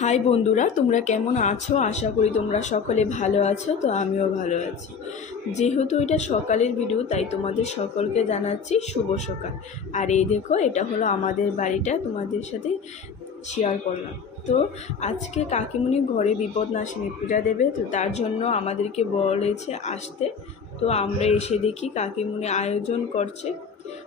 High বন্ধুরা, তোমরা কেমন আছো? আশা করি তোমরা সকলে ভালো আছো। তো আমিও ভালো আছি। যেহেতু এটা সকালের ভিডিও, তাই তোমাদের সকলকে জানাচ্ছি শুভ সকাল। আর এই দেখো, এটা হলো আমাদের বাড়িটা, তোমাদের সাথে শেয়ার করলাম। তো আজকে কাকিমুনি ঘরে বিপদনাশিনী পূজা দেবে, তো তার জন্য আমাদেরকে বলেছে আসতে। তো আমরা এসে দেখি কাকিমুনি আয়োজন করছে।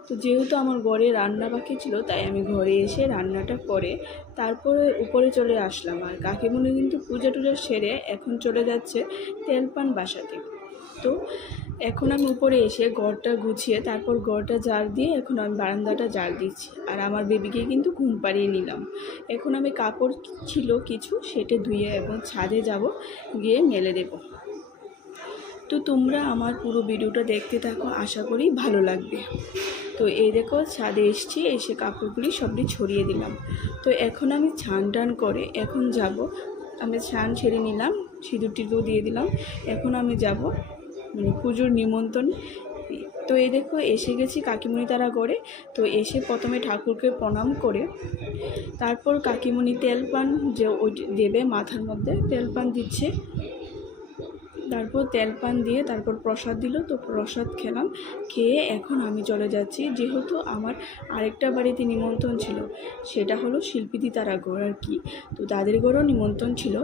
তো যেহেতু আমার ঘরে রান্না বাকি ছিল, তাই আমি ঘরে এসে রান্নাটা করে তারপরে উপরে চলে আসলাম। আর কাকিমুনি কিন্তু পূজা টুজা সেরে এখন চলে যাচ্ছে তেলপান বাসাতে। তো এখন আমি উপরে এসে ঘরটা গুছিয়ে তারপর ঘরটা ঝাড় দিয়ে এখন আমি বারান্দাটা ঝাড় দিচ্ছি। আর আমার বেবিকে কিন্তু ঘুম পাড়িয়ে নিলাম। এখন আমি কাপড় ছিল কিছু সেটা ধুয়ে এবং ছাদে যাব, গিয়ে মেলে দেবো। তো তোমরা আমার পুরো ভিডিওটা দেখতে থাকো, আশা করি ভালো লাগবে। তো এই দেখো, ছাদে এসেছি, এসে কাপড়গুলি সবটি ছড়িয়ে দিলাম। তো এখন আমি স্নান টান করে এখন যাব। আমি স্নান ছেড়ে নিলাম, সিঁদুর টিঁদুর দিয়ে দিলাম। এখন আমি যাব পুজোর নিমন্ত্রণ। তো এই দেখো, এসে গেছি কাকিমণি তারা করে। তো এসে প্রথমে ঠাকুরকে প্রণাম করে তারপর কাকিমণি তেলপান যে ওই দেবে, মাথার মধ্যে তেলপান দিচ্ছে। তারপর তেলপান দিয়ে তারপর প্রসাদ দিল। তো প্রসাদ খেলাম, খেয়ে এখন আমি চলে যাচ্ছি। যেহেতু আমার আরেকটা বাড়িতে নিমন্ত্রণ ছিল, সেটা হলো শিল্পীদি তারা ঘর আর কি। তো তাদের ঘরেও নিমন্ত্রণ ছিল।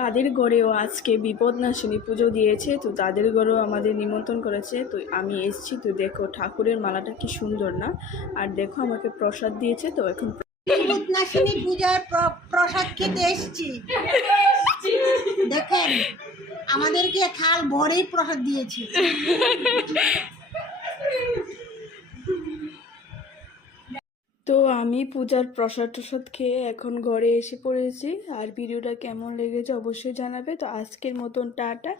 তাদের ঘরেও আজকে বিপদনাশিনী পুজো দিয়েছে। তো তাদের ঘরেও আমাদের নিমন্ত্রণ করেছে। তো আমি এসেছি। তো দেখো ঠাকুরের মালাটা কি সুন্দর না? আর দেখো আমাকে প্রসাদ দিয়েছে। তো এখন বিপদনাশিনী পূজার প্রসাদ খেতে এসেছি। দেখেন, আমাদেরকে থাল ভরেই প্রসাদ দিয়েছি। তো আমি পূজার প্রসাদ টসাদ খেয়ে এখন ঘরে এসে পড়েছি। আর ভিডিওটা কেমন লেগেছে অবশ্যই জানাবে। তো আজকের মতন টাটা।